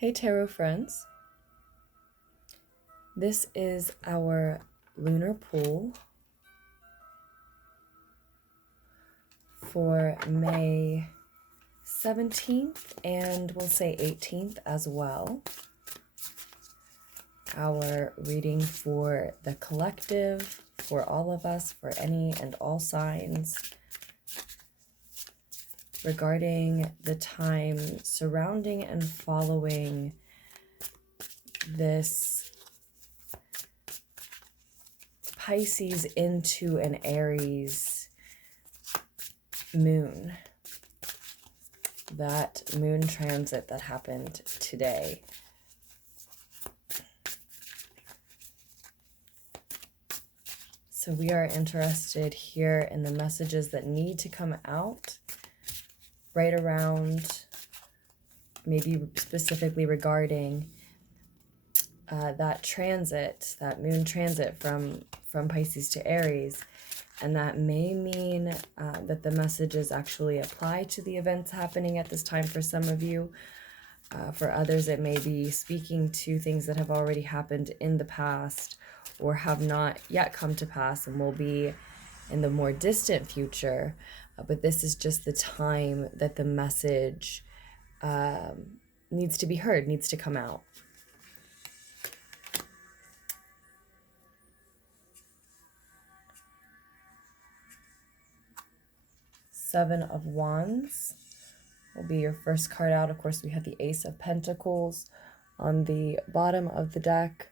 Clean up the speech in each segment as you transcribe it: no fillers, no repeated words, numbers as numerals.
Hey Tarot friends, this is our lunar pool for May 17th and we'll say 18th as well. Our reading for the collective, for all of us, for any and all signs, regarding the time surrounding and following this Pisces into an Aries moon. That moon transit that happened today. So we are interested here in the messages that need to come out right around, maybe specifically regarding that transit, that moon transit from Pisces to Aries. And that may mean that the messages actually apply to the events happening at this time for some of you. For others, it may be speaking to things that have already happened in the past or have not yet come to pass and will be in the more distant future. But this is just the time that the message needs to be heard, needs to come out. Seven of Wands will be your first card out. Of course, we have the Ace of Pentacles on the bottom of the deck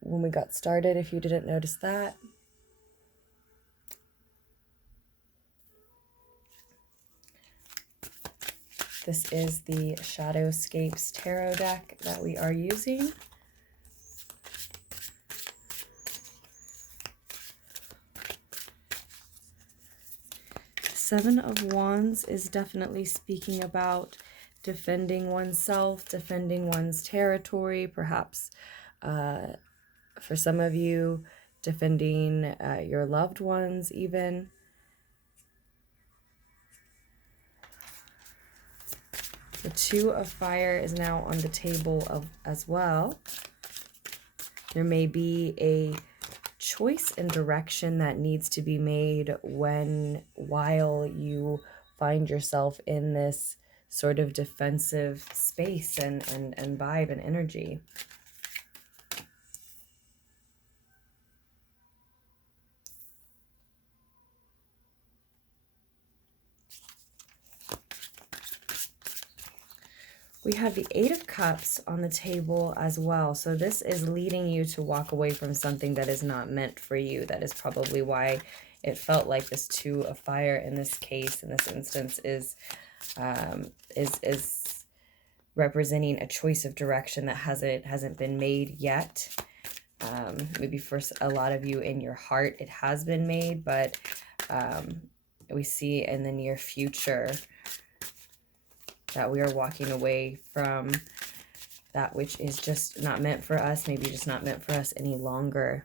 when we got started, if you didn't notice that. This is the Shadowscapes tarot deck that we are using. Seven of Wands is definitely speaking about defending oneself, defending one's territory, perhaps for some of you, defending your loved ones even. The Two of Fire is now on the table as well. There may be a choice and direction that needs to be made while you find yourself in this sort of defensive space and vibe and energy. We have the Eight of Cups on the table as well. So this is leading you to walk away from something that is not meant for you. That is probably why it felt like this Two of Fire in this case, in this instance, is representing a choice of direction that hasn't been made yet. Maybe for a lot of you in your heart, it has been made, but we see in the near future that we are walking away from that which is just not meant for us, maybe just not meant for us any longer.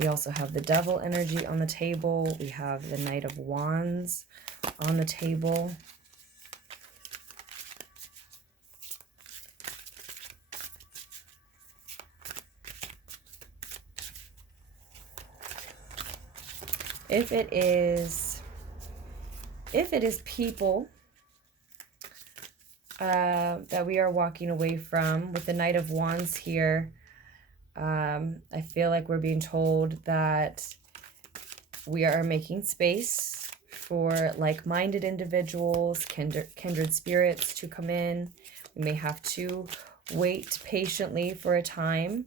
We also have the Devil energy on the table. We have the Knight of Wands on the table. If it is people that we are walking away from, with the Knight of Wands here, I feel like we're being told that we are making space for like-minded individuals, kindred spirits to come in. We may have to wait patiently for a time,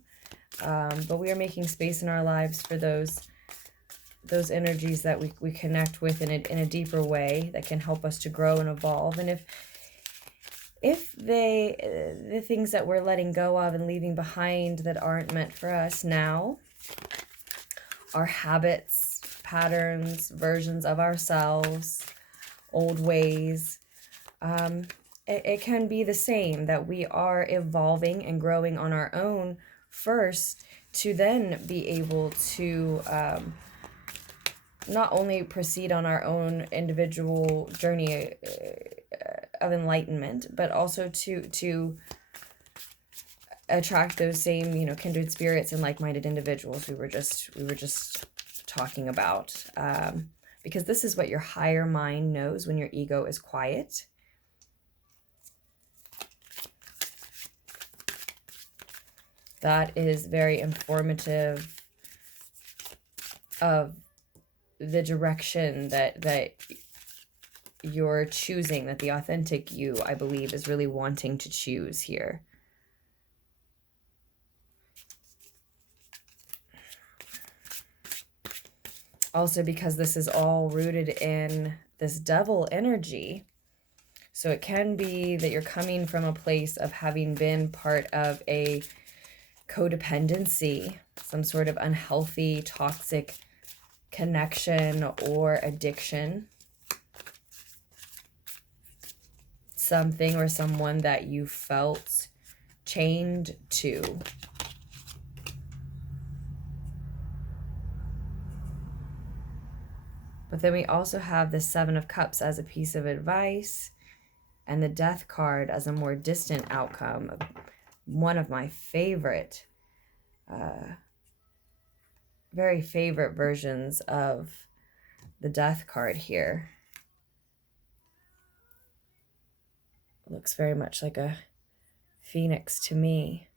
but we are making space in our lives for those energies that we connect with in a deeper way that can help us to grow and evolve. And if the things that we're letting go of and leaving behind that aren't meant for us now are habits, patterns, versions of ourselves, old ways, it can be the same, that we are evolving and growing on our own first to then be able to not only proceed on our own individual journey of enlightenment, but also to attract those same, you know, kindred spirits and like-minded individuals we were just talking about. Because this is what your higher mind knows when your ego is quiet. That is very informative of the direction that you're choosing, that the authentic you, I believe, is really wanting to choose here. Also, because this is all rooted in this devil energy, so it can be that you're coming from a place of having been part of a codependency, some sort of unhealthy, toxic connection or addiction. Something or someone that you felt chained to. But then we also have the Seven of Cups as a piece of advice, and the Death card as a more distant outcome. One of my favorite, very favorite versions of the Death card here. It looks very much like a phoenix to me.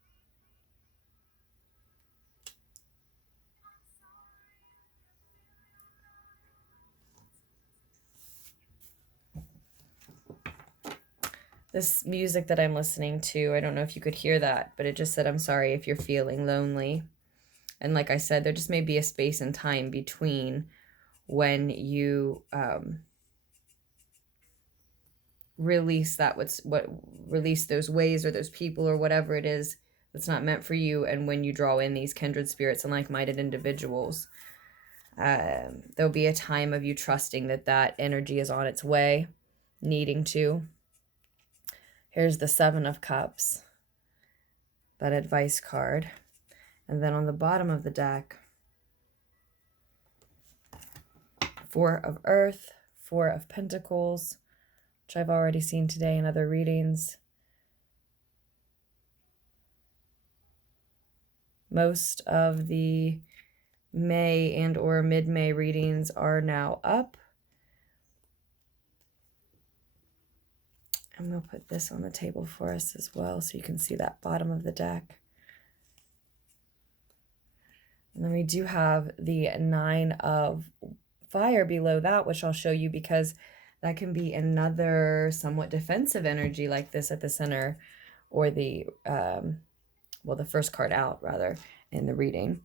This music that I'm listening to, I don't know if you could hear that, but it just said, I'm sorry if you're feeling lonely. And like I said, there just may be a space and time between when you release that, release those ways or those people or whatever it is that's not meant for you, and when you draw in these kindred spirits and like-minded individuals. There'll be a time of you trusting that that energy is on its way, needing to. Here's the Seven of Cups, that advice card. And then on the bottom of the deck, Four of Earth, Four of Pentacles, which I've already seen today in other readings. Most of the May and or mid-May readings are now up. And we'll put this on the table for us as well so you can see that bottom of the deck. And then we do have the Nine of Fire below that, which I'll show you, because that can be another somewhat defensive energy like this at the center, or the, well, the first card out, rather, in the reading.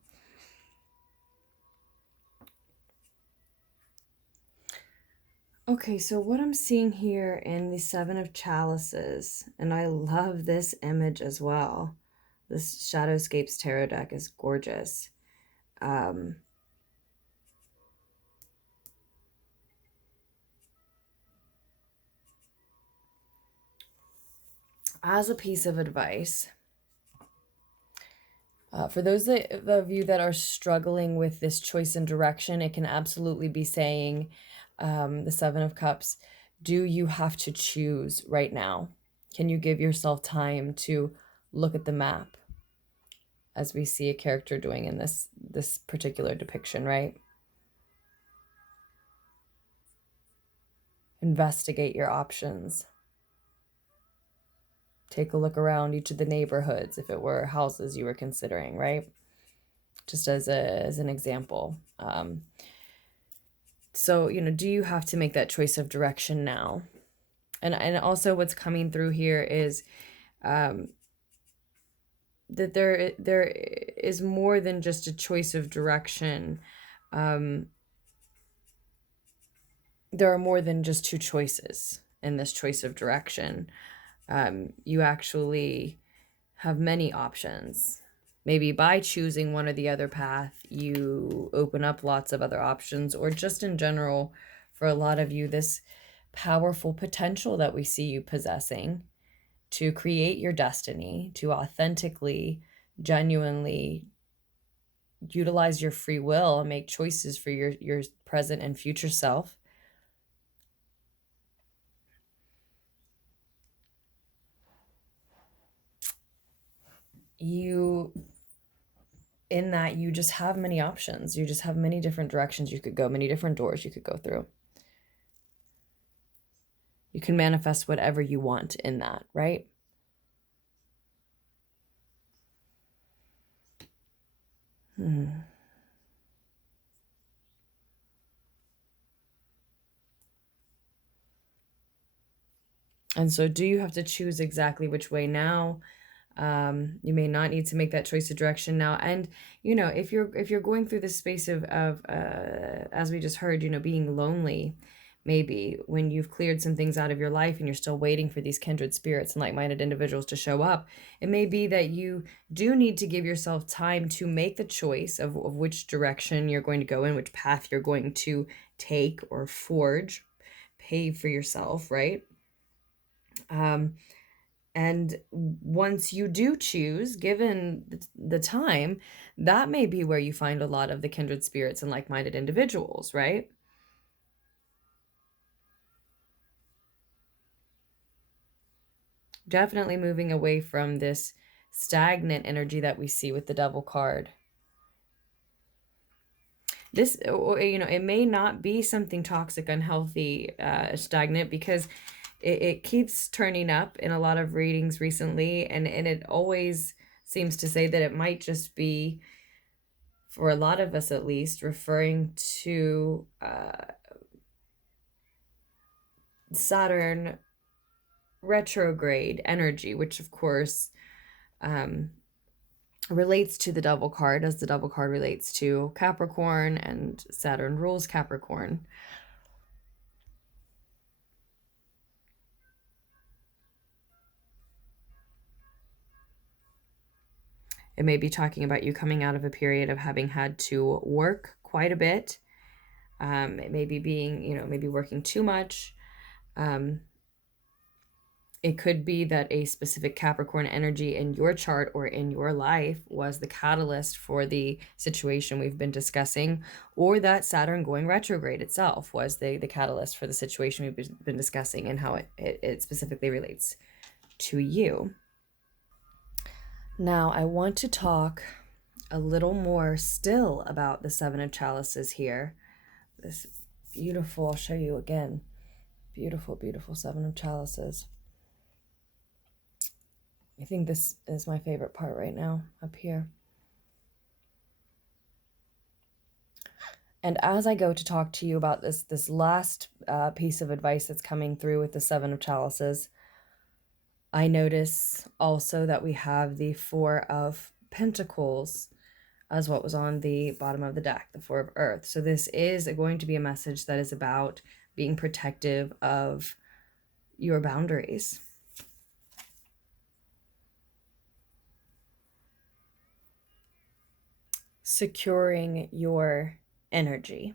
Okay, so what I'm seeing here in the Seven of Chalices, and I love this image as well. This Shadowscapes tarot deck is gorgeous. As a piece of advice, for those of you that are struggling with this choice and direction, it can absolutely be saying, the Seven of Cups, do you have to choose right now? Can you give yourself time to look at the map, as we see a character doing in this particular depiction, right? Investigate your options. Take a look around each of the neighborhoods if it were houses you were considering, right? Just as an example. So, you know, do you have to make that choice of direction now? And also what's coming through here is that there is more than just a choice of direction. There are more than just two choices in this choice of direction. You actually have many options. Maybe by choosing one or the other path, you open up lots of other options, or just in general, for a lot of you, this powerful potential that we see you possessing to create your destiny, to authentically, genuinely utilize your free will and make choices for your present and future self. In that you just have many options. You just have many different directions you could go, many different doors you could go through. You can manifest whatever you want in that, right? And so do you have to choose exactly which way now? You may not need to make that choice of direction now. And, if you're going through this space of as we just heard, being lonely, maybe when you've cleared some things out of your life and you're still waiting for these kindred spirits and like-minded individuals to show up, it may be that you do need to give yourself time to make the choice of which direction you're going to go in, which path you're going to take or forge, pave for yourself, right? And once you do choose, given the time, that may be where you find a lot of the kindred spirits and like-minded individuals, right? Definitely moving away from this stagnant energy that we see with the Devil card. This, it may not be something toxic, unhealthy, stagnant, because it keeps turning up in a lot of readings recently, and it always seems to say that it might just be, for a lot of us at least, referring to Saturn retrograde energy, which of course relates to the Devil card, as the Devil card relates to Capricorn, and Saturn rules Capricorn. It may be talking about you coming out of a period of having had to work quite a bit. It may be being, maybe working too much. It could be that a specific Capricorn energy in your chart or in your life was the catalyst for the situation we've been discussing, or that Saturn going retrograde itself was the catalyst for the situation we've been discussing and how it specifically relates to you. Now, I want to talk a little more still about the Seven of Chalices here. This beautiful, I'll show you again, beautiful, beautiful Seven of Chalices. I think this is my favorite part right now, up here. And as I go to talk to you about this last piece of advice that's coming through with the Seven of Chalices, I notice also that we have the Four of Pentacles as what was on the bottom of the deck, the Four of Earth. So this is going to be a message that is about being protective of your boundaries. Securing your energy.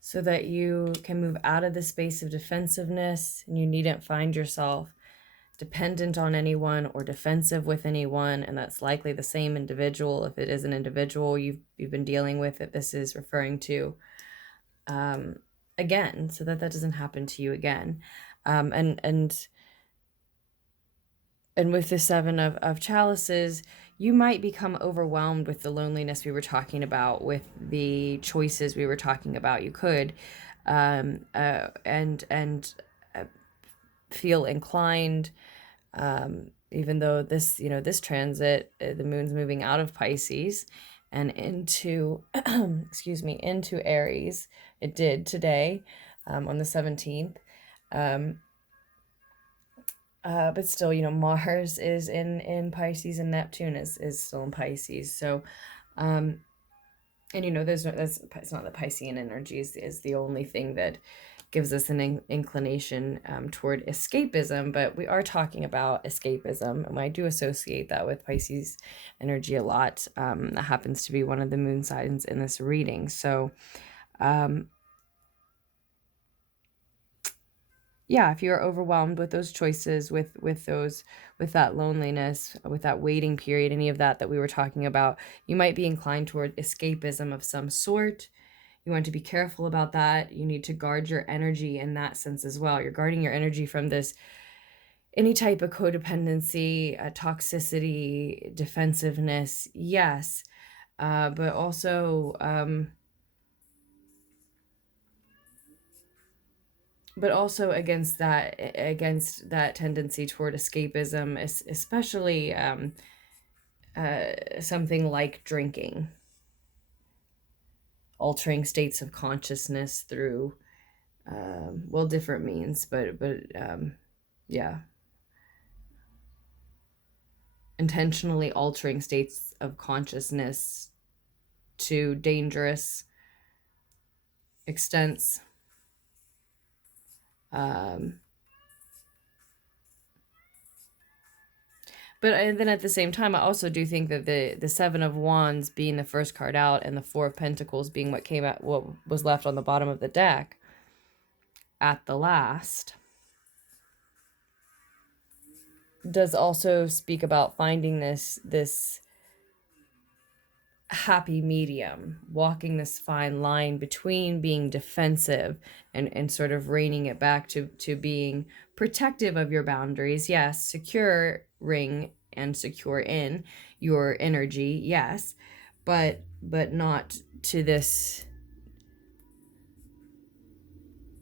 So that you can move out of the space of defensiveness, and you needn't find yourself dependent on anyone or defensive with anyone, and that's likely the same individual. If it is an individual you've been dealing with, that this is referring to, again, so that doesn't happen to you again. And with the Seven of Chalices, you might become overwhelmed with the loneliness we were talking about, with the choices we were talking about. You could, and feel inclined, even though this transit, the moon's moving out of Pisces and into, excuse me, into Aries. It did today, on the 17th. But still, Mars is in Pisces, and Neptune is still in Pisces. So, and it's not that Piscean energy is the only thing that gives us an inclination toward escapism, but we are talking about escapism, and I do associate that with Pisces energy a lot. That happens to be one of the moon signs in this reading. So, yeah, if you're overwhelmed with those choices, with that loneliness, with that waiting period, any of that we were talking about, you might be inclined toward escapism of some sort. You want to be careful about that. You need to guard your energy in that sense as well. You're guarding your energy from this, any type of codependency, toxicity, defensiveness, yes, but also against that tendency toward escapism, especially something like drinking, altering states of consciousness through well, different means, but yeah, intentionally altering states of consciousness to dangerous extents. But and then at the same time, I also do think that the Seven of Wands being the first card out and the Four of Pentacles being what came out, what was left on the bottom of the deck at the last, does also speak about finding this happy medium, walking this fine line between being defensive and sort of reining it back to being protective of your boundaries. Yes, securing and secure in your energy, yes, but not to this,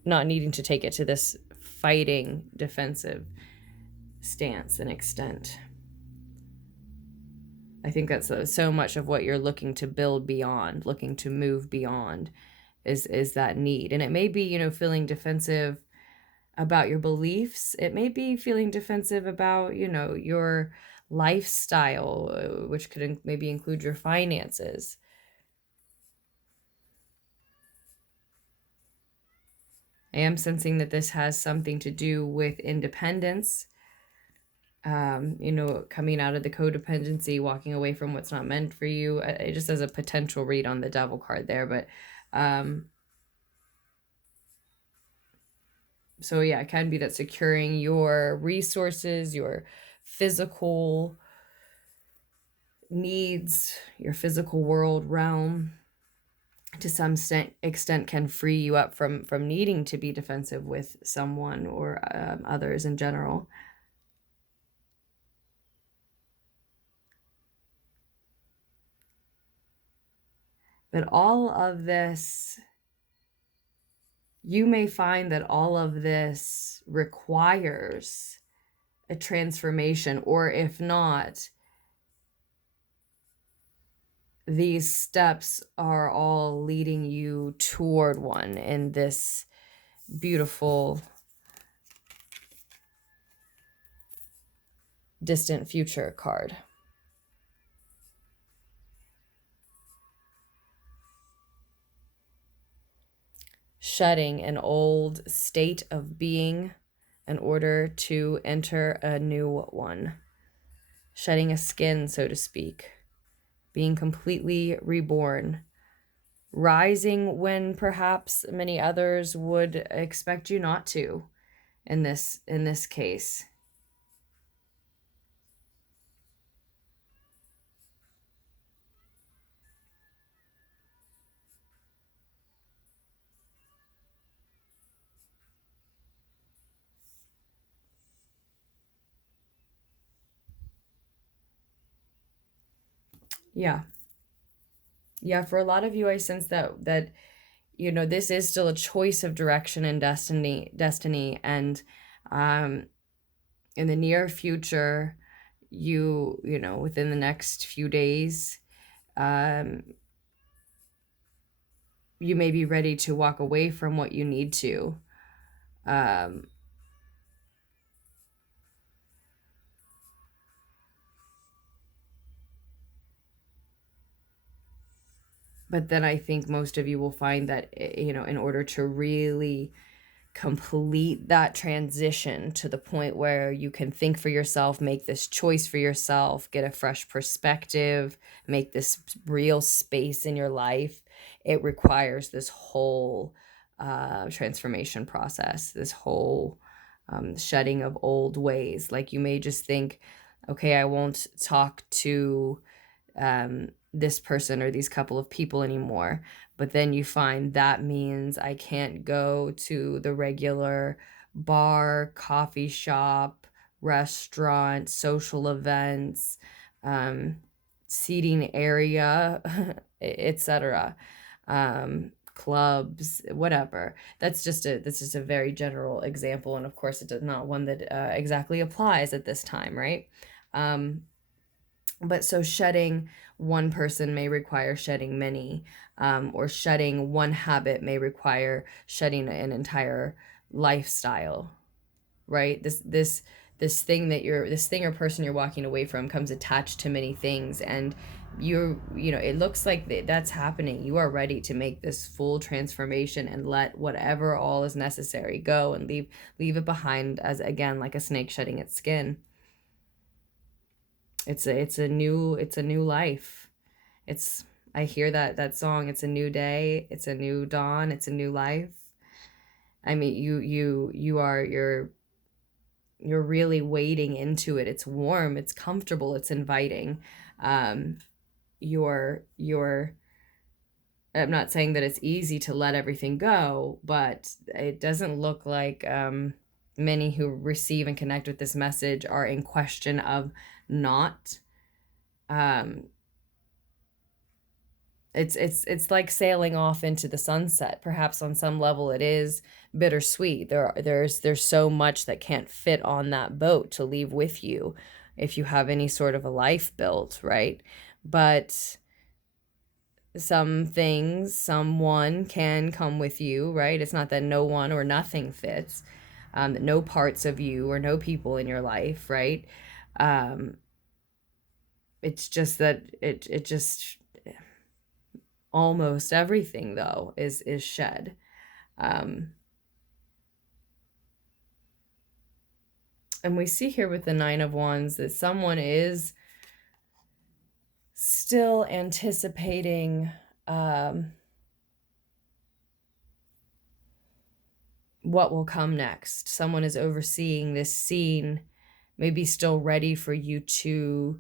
not needing to take it to this fighting defensive stance and extent. I think that's so much of what you're looking to build beyond, looking to move beyond, is that need. And it may be, you know, feeling defensive about your beliefs. It may be feeling defensive about, you know, your lifestyle, which could maybe include your finances. I am sensing that this has something to do with independence. You know, coming out of the codependency, walking away from what's not meant for you. It just as a potential read on the Devil card there, but so yeah, it can be that securing your resources, your physical needs, your physical world realm, to some extent can free you up from needing to be defensive with someone or others in general. But all of this, you may find that all of this requires a transformation, or if not, these steps are all leading you toward one in this beautiful distant future card. Shedding an old state of being in order to enter a new one. Shedding a skin, so to speak. Being completely reborn. Rising when perhaps many others would expect you not to in this case. Yeah. Yeah, for a lot of you, I sense that you know, this is still a choice of direction and destiny, and in the near future, you know, within the next few days, you may be ready to walk away from what you need to. But then I think most of you will find that, you know, in order to really complete that transition to the point where you can think for yourself, make this choice for yourself, get a fresh perspective, make this real space in your life, it requires this whole transformation process, this whole shedding of old ways. Like you may just think, okay, I won't talk to this person or these couple of people anymore. But then you find that means I can't go to the regular bar, coffee shop, restaurant, social events, seating area, etc. Clubs, whatever. That's just a very general example, and of course it does not one that exactly applies at this time, right? But so shedding one person may require shedding many, or shedding one habit may require shedding an entire lifestyle, right? This thing or person you're walking away from comes attached to many things, and you know, it looks like that's happening. You are ready to make this full transformation and let whatever all is necessary go and leave it behind, as again, like a snake shedding its skin. It's a new life. I hear that song, it's a new day, it's a new dawn, it's a new life. I mean, you're really wading into it. It's warm, it's comfortable, it's inviting. You're I'm not saying that it's easy to let everything go, but it doesn't look like many who receive and connect with this message are in question of not. It's like sailing off into the sunset. Perhaps on some level it is bittersweet. There's so much that can't fit on that boat to leave with you if you have any sort of a life built, right? But some things, someone can come with you, right? It's not that no one or nothing fits, no parts of you or no people in your life, right? It's just that it just almost everything though is shed. And we see here with the Nine of Wands that someone is still anticipating what will come next. Someone is overseeing this scene, maybe still ready for you to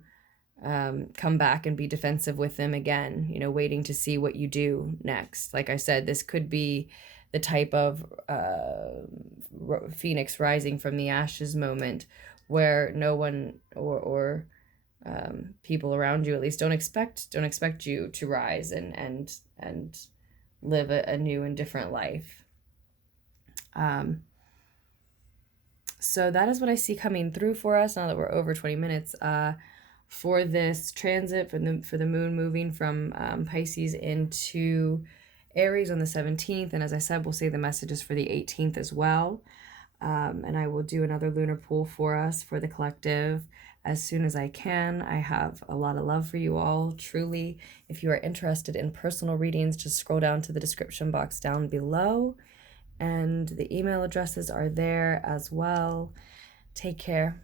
come back and be defensive with them again, you know, waiting to see what you do next. Like I said, this could be the type of phoenix rising from the ashes moment where no one or people around you at least don't expect you to rise and live a new and different life. So that is what I see coming through for us now that we're over 20 minutes. For this transit, for the moon moving from Pisces into Aries on the 17th. And as I said, we'll say the messages for the 18th as well. And I will do another lunar pool for us for the collective as soon as I can. I have a lot of love for you all, truly. If you are interested in personal readings, just scroll down to the description box down below. And the email addresses are there as well. Take care.